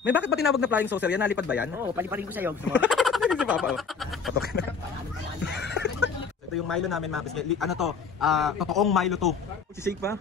May bakit ba tinawag na flying saucer yan? Nalipad ba yan? Oo, paliparin ko sa'yo. Si Papa, oh. Patokin na. Ito yung Milo namin, mga pisngi. Ano to? Totoong Milo to. Sisig pa?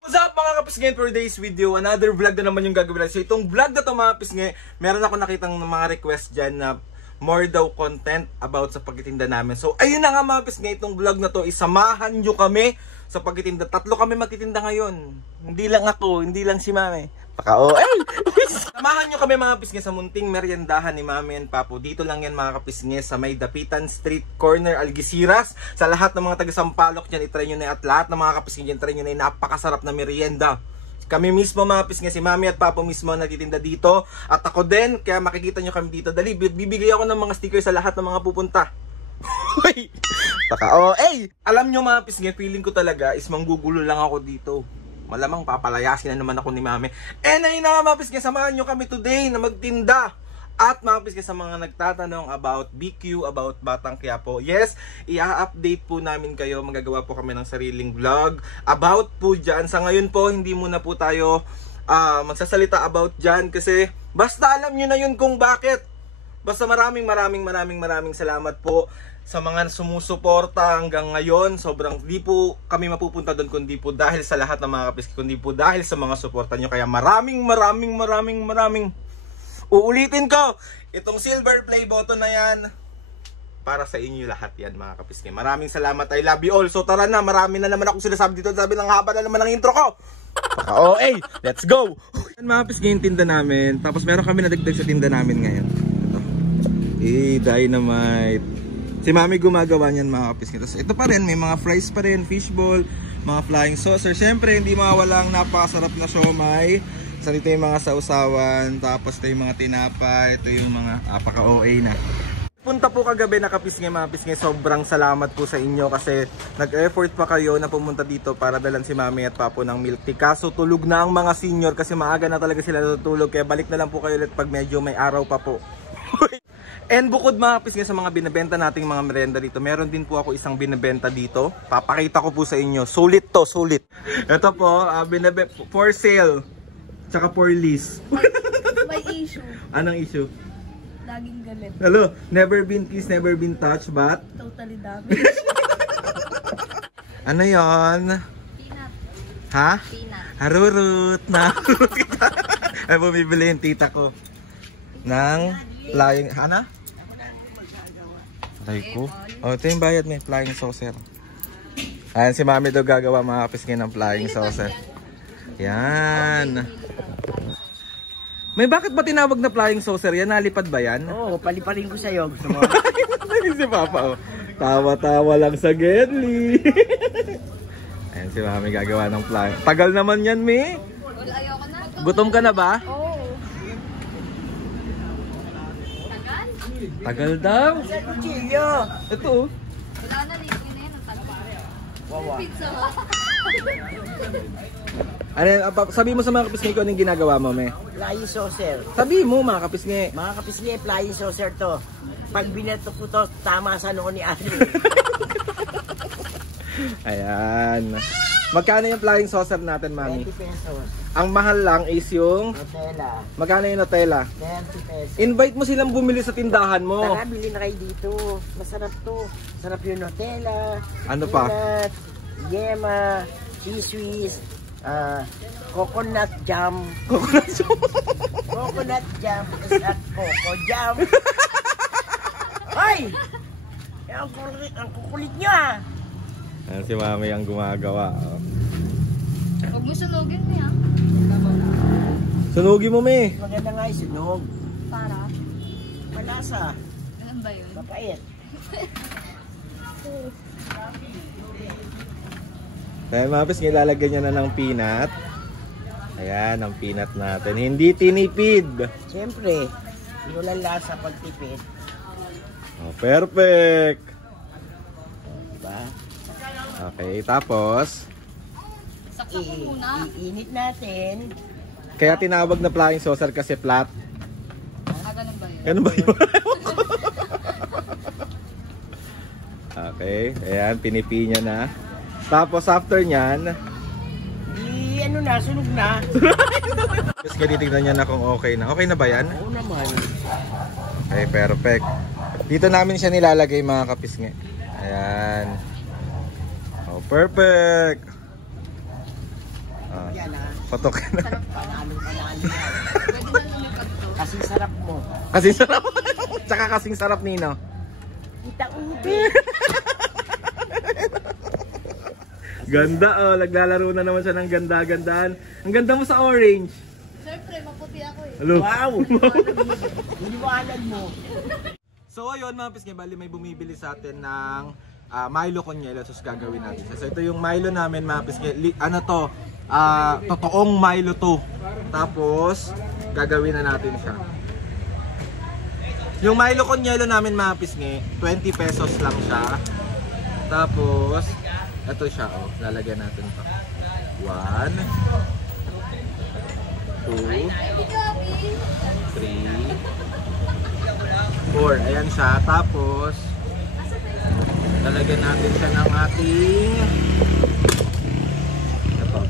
What's up mga kapisngi? For today's video, another vlog na naman yung gagawin natin. So itong vlog na to mga pisngi, meron ako nakitang mga request dyan na more daw content about sa pagtitinda namin. So ayun na nga mga pisngi, itong vlog na to, isamahan nyo kami sa pagtitinda. Tatlo kami magtitinda ngayon. Hindi lang ako, hindi lang si Mami. Samahan nyo kami mga pisngi sa munting meriendahan ni Mami and Papo. Dito lang yan mga kapisngi sa may Dapitan Street Corner, Algeciras. Sa lahat ng mga taga Sampaloc dyan, itry nyo na at lahat ng mga kapisngi dyan, try nyo na yung napakasarap na merienda. Kami mismo mga pisngi, si Mami at Papo mismo nagtitinda dito. At ako din, kaya makikita nyo kami dito. Dali, bibigay ako ng mga sticker sa lahat ng mga pupunta. Alam nyo mga pisngi, feeling ko talaga is manggugulo lang ako dito. Malamang papalayasin na naman ako ni Mami. Ayun na nga mga pisngi, samahan nyo kami today na magtinda. At mga pisngi, sa mga nagtatanong about BQ, about Batang Quiapo, yes, i-update po namin kayo. Magagawa po kami ng sariling vlog about po dyan. Sa ngayon po, hindi muna po tayo magsasalita about dyan kasi basta alam nyo na yun kung bakit. Basta maraming salamat po sa mga sumusuporta hanggang ngayon. Sobrang di po kami mapupunta doon kundi po dahil sa lahat ng mga kapisngi, kundi po dahil sa mga suporta nyo. Kaya maraming uulitin ko, itong silver play button na yan, para sa inyo lahat yan mga kapisngi. Maraming salamat, I love you all. So tara na, marami na naman akong sinasabi dito. Sabi ng haba na naman ng intro ko. Let's go! Mga pisngi yung tinda namin. Tapos meron kami nadagdag sa tinda namin ngayon. Ito. Dynamite. Si Mami gumagawa niyan mga kapisngi. Tapos ito pa rin, may mga fries pa rin, fishball, mga flying saucer. Siyempre, hindi mawawalang napakasarap na siomay. So dito yung mga sausawan, tapos ito yung mga tinapa, ito yung mga apaka-OA na. Punta po kagabi na kapisngi mga pisngi, sobrang salamat po sa inyo kasi nag-effort pa kayo na pumunta dito para dalan si Mami at Papo ng milk tea. Kaso tulog na ang mga senior kasi maaga na talaga sila natutulog, kaya balik na lang po kayo ulit pag medyo may araw pa po. And bukod mga pisngi sa mga binibenta nating mga merenda dito, meron din po ako isang binibenta dito. Papakita ko po sa inyo, sulit to, sulit. Ito po, for sale. Tsaka for lease. May issue. Anong issue? Laging galit. Hello, never been kissed, never been touched, but? Totally damaged. Ano yon? Peanut. Ha? Peanut. Harurut na. Ay, bumibili yung tita ko. Ng flying, ano? Aray ko. Oh, ito yung bayad, may flying saucer. Ayan, si Mami daw gagawa mga kapisngi ng flying saucer. Yan. May bakit ba tinawag na flying saucer yan? Nalipad ba yan? Oo, paliparin ko sa'yo. Gusto mo? Si Papa, oh. Tawa-tawa lang sa Gedli. Ayan, si Mami gagawa ng flying. Tagal naman yan, Mi. Wala, ayoko na. Gutom ka na ba? Oo. Tagal? Tagal daw. Sa kuchilyo. Ito, oh. Wala na, ligo na yun. Ang tagal. Wawa. Pizza. Ano, sabi mo sa mga kapisngi ko anong ginagawa mo, Me? Flying saucer. Sabi mo mga kapisngi. Mga kapisngi, flying saucer to. Pag binato ko to, tama sa noo ni Ali. Ayan. Magkano yung flying saucer natin, Mami? 20 pesos. Ang mahal lang is yung... Nutella. Magkano yung Nutella? 20 pesos. Invite mo silang bumili sa tindahan mo. Tara, bili na kayo dito. Masarap to. Sarap yung Nutella. Ano pa? Peanut, yema, cheese whiz, coconut jam. Coconut jam. Coconut jam is at coco jam. Hoy! Ang kukulit nyo ah! Ayan, si Mami ang gumagawa. Oh. Huwag mo sunugin mo yan. Sunugi mo, Me. Maganda nga yung sunog. Para? Malasa. Ano ba yun? Mapait. Kaya mga pisngi, lalagyan niya na ng peanut. Ayan, ang peanut natin. Hindi tinipid. Siyempre, hindi walang lasa pag tipid. Oh, perfect. Diba? Okay, tapos Saksak mo muna. Iinit natin. kaya tinawag na flying saucer kasi flat. Ganun ba yun? Ganun ba yun? Okay, ayan, pinipinya na. Tapos after nyan, Ano na, sunog na. tapos titignan niya na kung okay na. Okay na ba yan? Oo naman. Okay, perfect. Dito namin siya nilalagay mga kapisngi. Ayan. Oh, perfect. Yan ah. Patok na. Panalo-panalo. Pwede na lumipad to. Kasi sarap mo. Kasing sarap. Tsaka kasing sarap, Nino. Kita ubi. Ganda, oh. Naglalaro na naman siya ng ganda-gandaan. Ang ganda mo sa orange. Siyempre, maputi ako eh. Hello. Wow. Iniwanan mo. So ayun mga pisngi, bali may bumibili sa atin ng Milo con hielo. So gagawin natin siya. So ito yung Milo namin mga pisngi. Ano to? Totoong Milo to. Tapos gagawin na natin siya. Yung Milo con hielo namin mga pisngi, 20 pesos lang siya. Tapos ito siya, oh. Lalagyan natin to. 1 2 3 4. Ayan siya. Tapos lalagyan natin siya ng ating ito,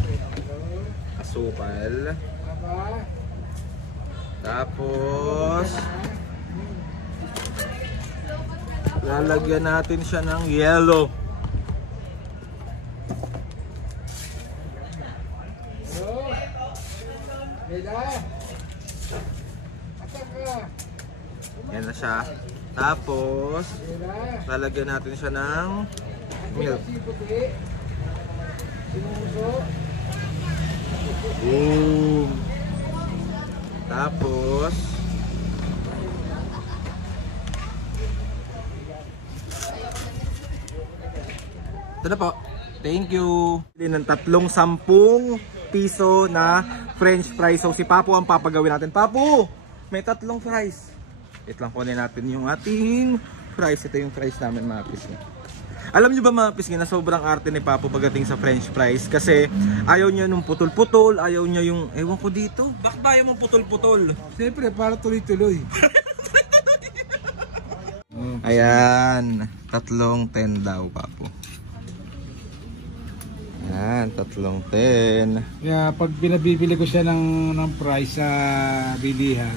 asukal. Tapos lalagyan natin siya ng yellow. Yan na siya. Tapos lalagyan natin siya ng milk. Boom. Tapos ito na po. Thank you. Ng 3 piso na French fries. So si Papu ang papagawin natin. Papu, may 3 fries. Wait lang, kunin natin yung ating fries. Ito yung fries namin mga pisngi. Alam nyo ba mga pisngi na sobrang arte ni Papu pagdating sa French fries? Kasi ayaw niya nung putol-putol. Ayaw niya yung, ewan ko dito. Bakit ba ayaw mong putol-putol? Siyempre, para tuloy-tuloy. Ayan, 3.10 daw Papu. Ayan, 3.10. Kaya pag binabibili ko siya ng price sa bilihan,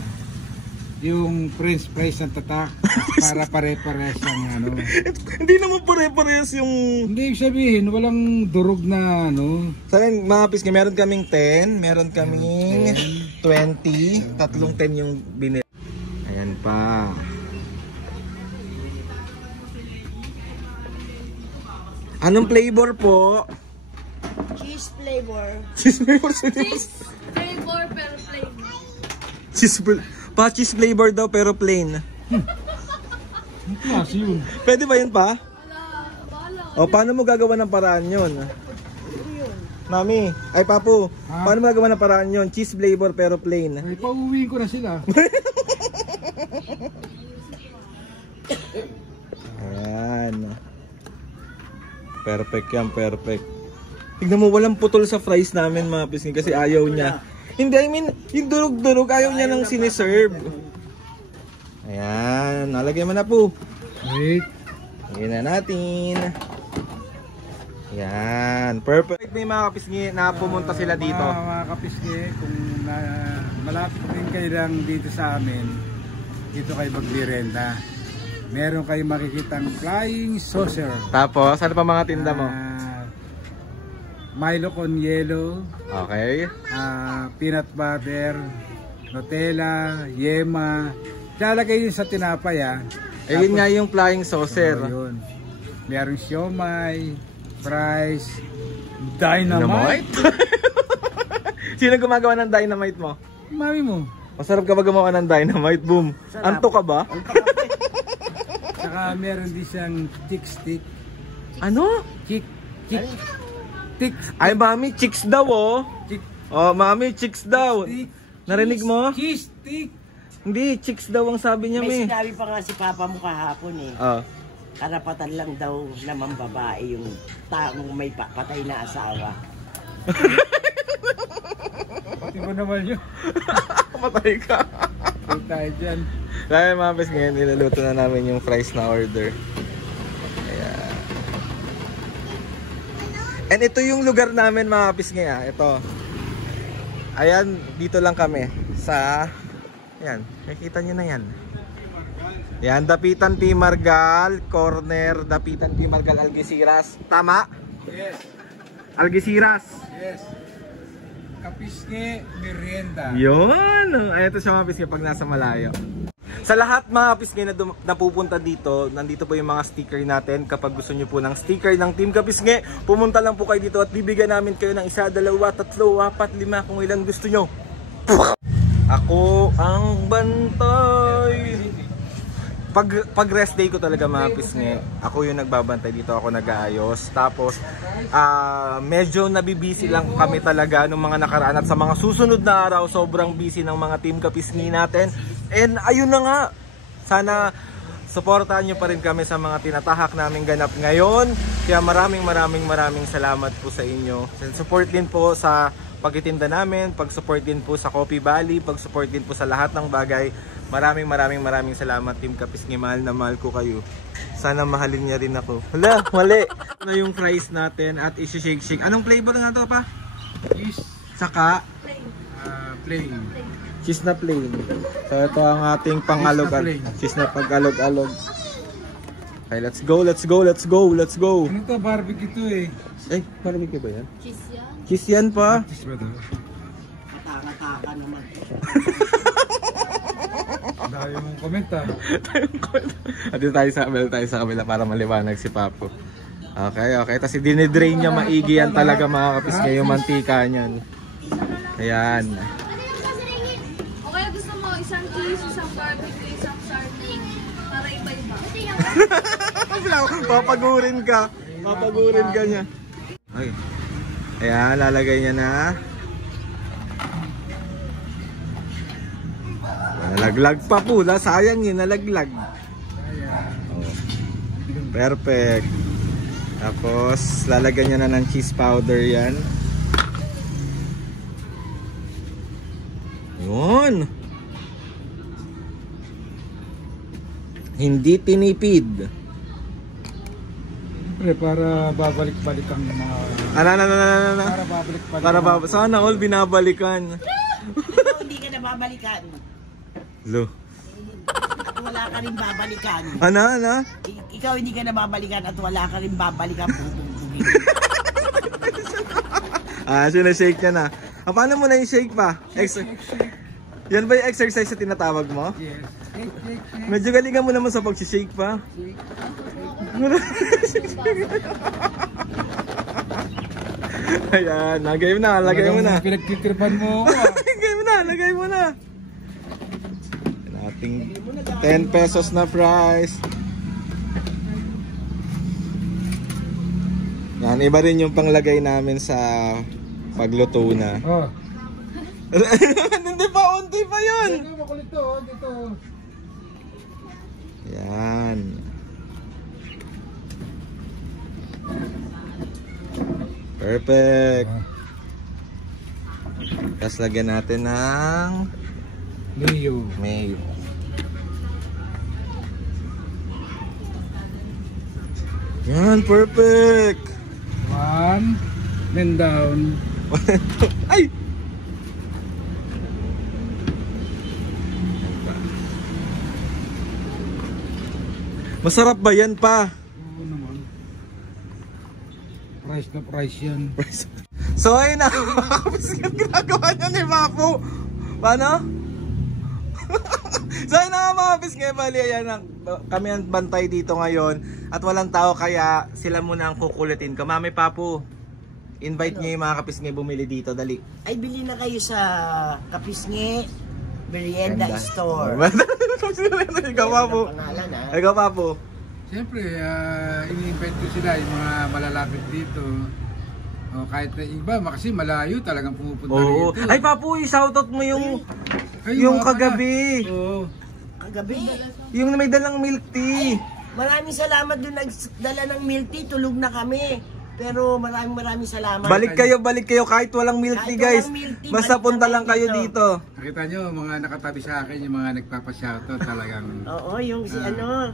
yung French fries ng tatak para pare-pares ang ano. Hindi naman pare-parehas yung... Hindi ibig sabihin, walang durog na ano. Sa akin, mga pisngi, meron kaming 10, meron kaming 20, 3.10 yung binili. Ayan pa. Anong flavor po? Cheese flavor. Cheese flavor. Cheese flavor pero plain. Cheese flavor daw pero plain. Ang klase yun. Pwede ba yun pa? Bahala. O paano mo gagawa ng paraan yun? Mami, ay Papu, paano mo gagawa ng paraan yun? Cheese flavor pero plain. Ay, pauwiin ko na sila. Ayan. Perfect yan, perfect. Tignan mo, walang putol sa fries namin mga pisngi kasi ayaw niya. Hindi, I mean, yung durog-durog, ayaw niya nang siniserve. Ayan, nalagyan mo na po. Wait. Lagyan na natin. Ayan, perfect. May mga kapisngi na pumunta sila dito. Mga kapisngi, kung malapit din kayo lang dito sa amin, dito kayo maglirenta. Meron kayong makikitang flying saucer. Tapos, ano pa mga tinda mo? Milo con hielo, Okay. peanut butter, Nutella, yema. Lalagay yun sa tinapay Ayun nga yung flying saucer. Yun. Meron siomay, fries, dynamite. Sino gumagawa ng dynamite mo? Mami mo. Masarap ka ba gumawa ng dynamite? Boom. Sarap. Anto ka ba? Saka meron din siyang chick stick. Ano? Chick stick. Ay, mami, chicks daw oh. Chick Oh, mami, chicks daw. stick. Narinig mo? Cheese stick. Hindi, chicks daw ang sabi niya, May me. sinabi pa nga si Papa mo kahapon Oh. Karapatan lang daw naman babae yung taong may patay na asawa. Pati mo naman yun. Patay ka. Huwag tayo dyan. Kaya mga pes, ngayon niluluto na namin yung fries na order. Ayan. And ito yung lugar namin mga kapisngi ito. Ayan, dito lang kami sa, yan, nakikita nyo na yan. Yan, Dapitan P. Margal, corner, Dapitan P. Margal, Algeciras. Tama? Yes. Algeciras. Yes. Kapisngi Merienda. Yun! Ay, ito siya mga kapisngi pag nasa malayo. Sa lahat mga kapisngi na napupunta dito, nandito po yung mga sticker natin. Kapag gusto nyo po ng sticker ng Team Kapisngi, pumunta lang po kayo dito at bibigyan namin kayo ng 1, 2, 3, 4, 5 kung ilang gusto nyo. Ako ang bantay. Pag rest day ko talaga mga kapisngi, ako yung nagbabantay dito, ako nag-aayos. Tapos medyo nabibisi lang kami talaga nung mga nakaraan at sa mga susunod na araw sobrang busy ng mga Team Kapisngi natin. And ayun na nga, sana suportahan nyo pa rin kami sa mga tinatahak namin ganap ngayon. Kaya maraming salamat po sa inyo. And support din po sa pagtitinda namin, pag-support din po sa Coffee Valley, pag-support din po sa lahat ng bagay. Maraming salamat Team Kapisngi, mahal na mahal ko kayo. Sana mahalin niya rin ako. Hala, mali. Ano yung fries natin at isi-shake. Anong flavor nga to pa? Cheese. Saka? Plain. Cheese na plain. So ito ang ating pangalog-alog. Cheese na pag-alog-alog. Okay, let's go. Ano to? Barbecue to eh. Eh, barbecue ba yan? Cheese yan. Cheese yan pa. Cheese ba to? Kataka naman. Dahil mong comment At dito tayo sa kabila para maliwanag si Papo. Okay. Tapos dinidrain niya maigi yan talaga mga kapisngi yung mantika niyan. Ayan. O kaya gusto mo isang cheese, isang barbecue, isang sardine. Para iba-iba. Papagurin ka niya. Okay. Ayan, lalagay niya na. Nalaglag pa po, sayang yun, nalaglag. Oh. Perfect. Tapos lalagyan niya na ng cheese powder yan. Yun. Hindi tinipid. Para babalik-balik ang mga... Ano? Para babalik-balik. Sana all binabalikan. Ikaw hindi ka na babalikan. Lo. At wala ka rin babalikan. Ano? Ikaw hindi ka na babalikan at wala ka rin babalikan. Sinashake niya na. Paano mo na yung shake pa? Yan ba yung exercise na tinatawag mo? Yes. Shake. Medyo galingan mo naman sa pag-shake pa. Ayan, lagay mo na. Pinagtitripan mo ako Lagay mo na. Ating 10 pesos na fries. Yan, iba rin yung panglagay namin sa pagluto na. Oh. Unti pa yun. Makulit to, dito. Yan. Perfect. Tapos lagyan natin ng mayo. Yan, perfect. 1, then down. Ay! Masarap ba yan pa? Oo naman. Price na price yan. So ayun na, ginagawa niya ni Papo. Paano? So ayun na mga kapisngi, bali ayan kami ang bantay dito ngayon at walang tao kaya sila muna ang kukulitin. Mami Papo, invite niyo yung mga kapisngi bumili dito, dali. Ay, bili na kayo sa Kapisngi Merienda Store. Ikaw Papo. Pangalan, ha? Ikaw Papo. Siyempre, ini-invite ko sila yung mga malalapit dito. O kahit na iba, kasi malayo talagang pumupunta Oo. dito. Ay Papo, i-shoutout mo yung Ay, yung mga kagabi. Oo. Kagabi. Yung may dalang milk tea. Maraming salamat doon nagdala ng milk tea. Tulog na kami. Pero maraming salamat. Balik kayo kahit walang milk tea, Kahit guys. walang milk tea, Basta balik punta na lang kayo kayo dito. Nakita nyo, mga nakatabi sa akin, yung mga nagpapashoutout talagang... Oo, yung si ano.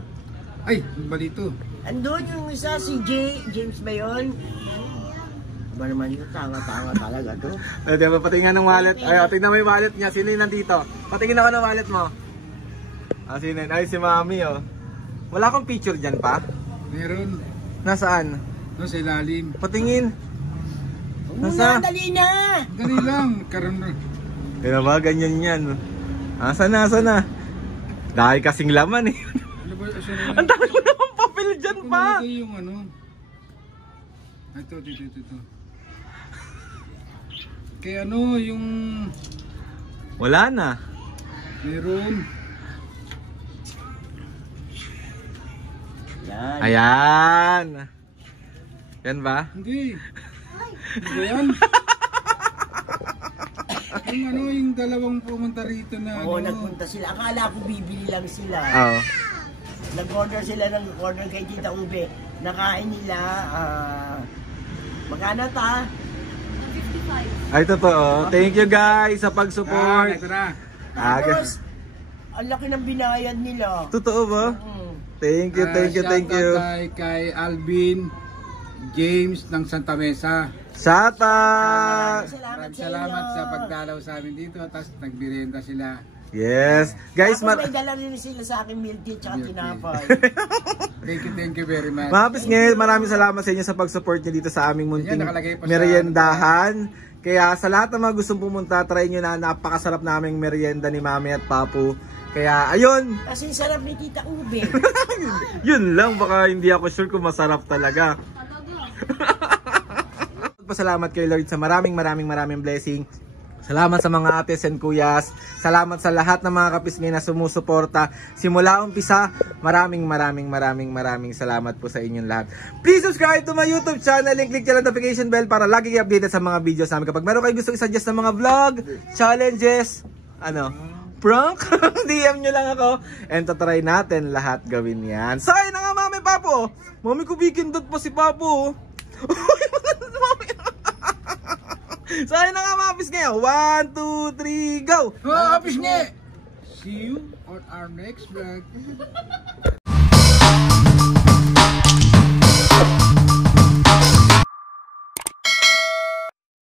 Ay, balito. Andun yung isa, si James ba yun? ba naman yun? Tanga-tanga talaga to. Di ba, patingin ng wallet. Ay, tingnan mo yung wallet niya. Sino yung nandito? Patingin ako ng wallet mo. Sino yun? Ay, si Mami, oh. Wala akong picture dyan pa? Meron. Nasaan? No, sa ilalim. Patingin. Nasa? Dali na! Dali lang. Karoon na. Kaya ba, ganyan yan. Asan na? Dahil kasing laman eh. Ano ba? Ang dami mo naman papel dyan pa. Ito yung ano. Ito. Kaya ano, yung... Wala na. Meron. Yan. Ayan. Yan ba? Hindi. Hindi ba yan? Yung ano, yung dalawang pumunta rito na Oo, ano. nagpunta sila. Akala ko bibili lang sila. Oo. Nag-order sila ng order kay Tita Ube. Nakain nila, magkano ta? 55. Ay, totoo. Thank you guys sa Ah, pag-support. ito na. Tapos, ang laki ng binayad nila. Totoo ba? Thank you. Shoutout kay Alvin James ng Santa Mesa. Shout out! Maraming salamat sa pagdalaw sa amin dito. Tapos nagbirenda sila. Yes. Guys, Tapos may dala rin sila sa akin milk tea tsaka Milk tea. tinapay. Thank you very much. mga pisngit, maraming salamat sa inyo sa pag-support nyo dito sa aming munting Ayan, nakalagay pa sa- meriendahan. Kaya sa lahat ng mga gustong pumunta, try nyo na, napakasarap naming merienda ni Mami at Papu. Kaya ayun, Kasi sarap ni Tita Ube. yun lang, baka hindi ako sure kung masarap talaga. Pasalamat kay Lord sa maraming blessing. Salamat sa mga ates and kuyas. Salamat sa lahat ng mga kapisngay na sumusuporta. Simula umpisa, maraming salamat po sa inyong lahat. Please subscribe to my YouTube channel and click the notification bell para lagi kayo updated sa mga videos namin. Kapag meron kayo gusto i-suggest ng mga vlog, challenges, prank, DM nyo lang ako. And tatry natin lahat gawin yan. Sakay na nga, Mami, Papo. Mami ko weekendot pa si Papo. Sakay na nga, mga pisngay. 1, 2, 3, go! Oh, Pisngi! See you on our next vlog.